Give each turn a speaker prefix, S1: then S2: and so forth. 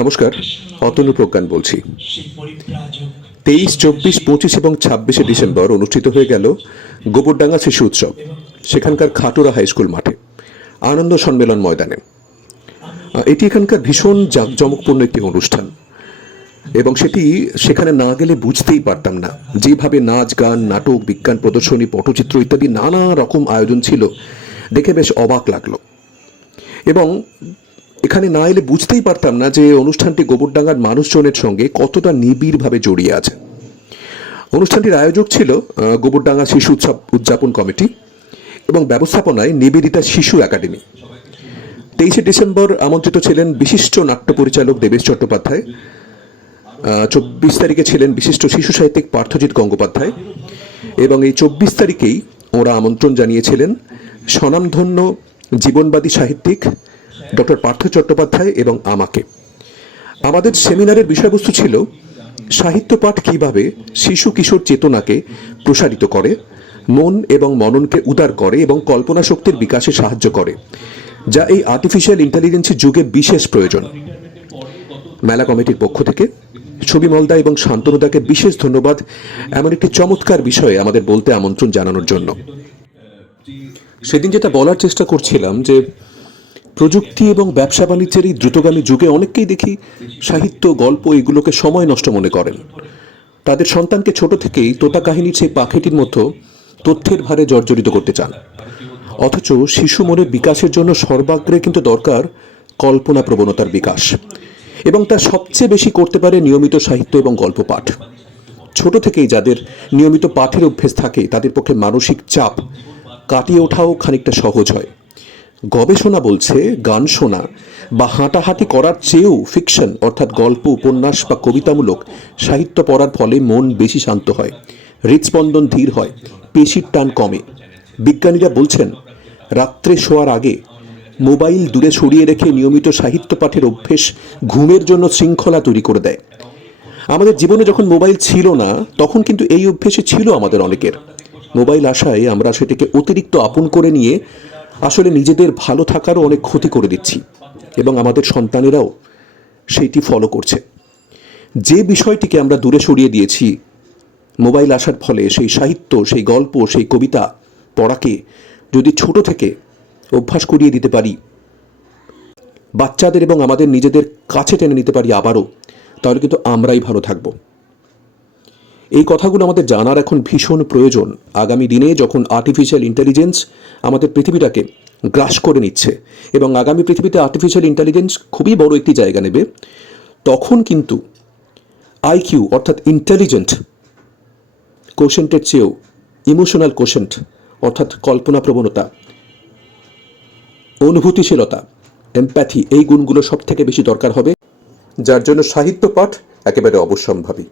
S1: নমস্কার অতনু প্রজ্ঞান বলছি। তেইশ, চব্বিশ, পঁচিশ এবং ছাব্বিশে ডিসেম্বর অনুষ্ঠিত হয়ে গেল গোবরডাঙ্গা শিশু উৎসব, সেখানকার খাটুরা হাই স্কুল মাঠে, আনন্দ সম্মেলন ময়দানে। এটি এখানকার ভীষণ জাঁকজমকপূর্ণ একটি অনুষ্ঠান, এবং সেটি সেখানে না গেলে বুঝতেই পারতাম না, যেভাবে নাচ, গান, নাটক, বিজ্ঞান প্রদর্শনী, পটচিত্র ইত্যাদি নানা রকম আয়োজন ছিল, দেখে বেশ অবাক লাগল। এবং এখানে না এলে বুঝতেই পারতাম না যে অনুষ্ঠানটি গোবরডাঙ্গার মানুষজনের সঙ্গে কতটা নিবিড়ভাবে জড়িয়ে আছে। অনুষ্ঠানটির আয়োজক ছিল গোবরডাঙ্গা শিশু উৎসব উদযাপন কমিটি এবং ব্যবস্থাপনায় নিবেদিতা শিশু একাডেমি। তেইশে ডিসেম্বর আমন্ত্রিত ছিলেন বিশিষ্ট নাট্য পরিচালক দেবেশ চট্টোপাধ্যায়। চব্বিশ তারিখে ছিলেন বিশিষ্ট শিশু সাহিত্যিক পার্থজিৎ গঙ্গোপাধ্যায় এবং এই চব্বিশ তারিখেই ওরা আমন্ত্রণ জানিয়েছিলেন স্বনামধন্য জীবনবাদী সাহিত্যিক ডক্টর পার্থ চট্টোপাধ্যায় এবং আমাকে। আমাদের সেমিনারের বিষয়বস্তু ছিল, সাহিত্য পাঠ কীভাবে শিশু কিশোর চেতনাকে প্রসারিত করে, মন এবং মননকে উদার করে এবং কল্পনা শক্তির বিকাশে সাহায্য করে, যা এই আর্টিফিশিয়াল ইন্টেলিজেন্সের যুগে বিশেষ প্রয়োজন। মেলা কমিটির পক্ষ থেকে ছবি মলদা এবং শান্তনুদাকে বিশেষ ধন্যবাদ, এমন একটি চমৎকার বিষয়ে আমাদের বলতে আমন্ত্রণ জানানোর জন্য। সেদিন যেটা বলার চেষ্টা করছিলাম যে প্রযুক্তি এবং ব্যবসা বাণিজ্যের এই দ্রুতগামী যুগে অনেককেই দেখি সাহিত্য, গল্প এগুলোকে সময় নষ্ট মনে করেন। তাদের সন্তানকে ছোট থেকেই তোতা কাহিনীর সেই পাখিটির মতো তথ্যের ভারে জর্জরিত করতে চান। অথচ শিশু মনের বিকাশের জন্য সর্বাগ্রে কিন্তু দরকার কল্পনা প্রবণতার বিকাশ এবং তা সবচেয়ে বেশি করতে পারে নিয়মিত সাহিত্য এবং গল্প পাঠ। ছোট থেকেই যাদের নিয়মিত পাঠের অভ্যেস থাকে, তাদের পক্ষে মানসিক চাপ কাটিয়ে ওঠাও খানিকটা সহজ হয়। গবেষণা বলছে গান শোনা বা হাঁটাহাঁটি করার চেয়েও ফিকশন অর্থাৎ গল্প, উপন্যাস বা কবিতামূলক সাহিত্য পড়ার ফলে মন বেশি শান্ত হয়, হৃদস্পন্দন ধীর হয়, পেশির টান কমে। বিজ্ঞানীরা বলছেন, রাত্রে শোয়ার আগে মোবাইল দূরে সরিয়ে রেখে নিয়মিত সাহিত্য পাঠের অভ্যেস ঘুমের জন্য শৃঙ্খলা তৈরি করে দেয়। আমাদের জীবনে যখন মোবাইল ছিল না, তখন কিন্তু এই অভ্যেসে ছিল আমাদের অনেকের। মোবাইল আসায় আমরা সেটিকে অতিরিক্ত আপন করে নিয়ে আসলে নিজেদের ভালো থাকারও অনেক ক্ষতি করে দিচ্ছি এবং আমাদের সন্তানেরাও সেইটি ফলো করছে। যে বিষয়টিকে আমরা দূরে সরিয়ে দিয়েছি, মোবাইল আসার ফলে সেই সাহিত্য, সেই গল্প, সেই কবিতা পড়াকে যদি ছোট থেকে অভ্যাস করিয়ে দিতে পারি, বাচ্চাদের এবং আমাদের নিজেদের কাছে টেনে নিতে পারি আবারও, তাহলে কিন্তু আমরাই ভালো থাকব। এই কথাগুলো আমাদের জানার এখন ভীষণ প্রয়োজন। আগামী দিনে যখন আর্টিফিশিয়াল ইন্টেলিজেন্স আমাদের পৃথিবীটাকে গ্রাস করে নিচ্ছে এবং আগামী পৃথিবীতে আর্টিফিশিয়াল ইন্টেলিজেন্স খুবই বড় একটি জায়গা নেবে, তখন কিন্তু আইকিউ অর্থাৎ ইন্টেলিজেন্ট কোশেন্টের চেয়েও ইমোশনাল কোশেন্ট অর্থাৎ কল্পনা প্রবণতা, অনুভূতিশীলতা এমপ্যাথি এই গুণগুলো সব থেকে বেশি দরকার হবে, যার জন্য সাহিত্য পাঠ একেবারে অবশ্যম্ভাবী।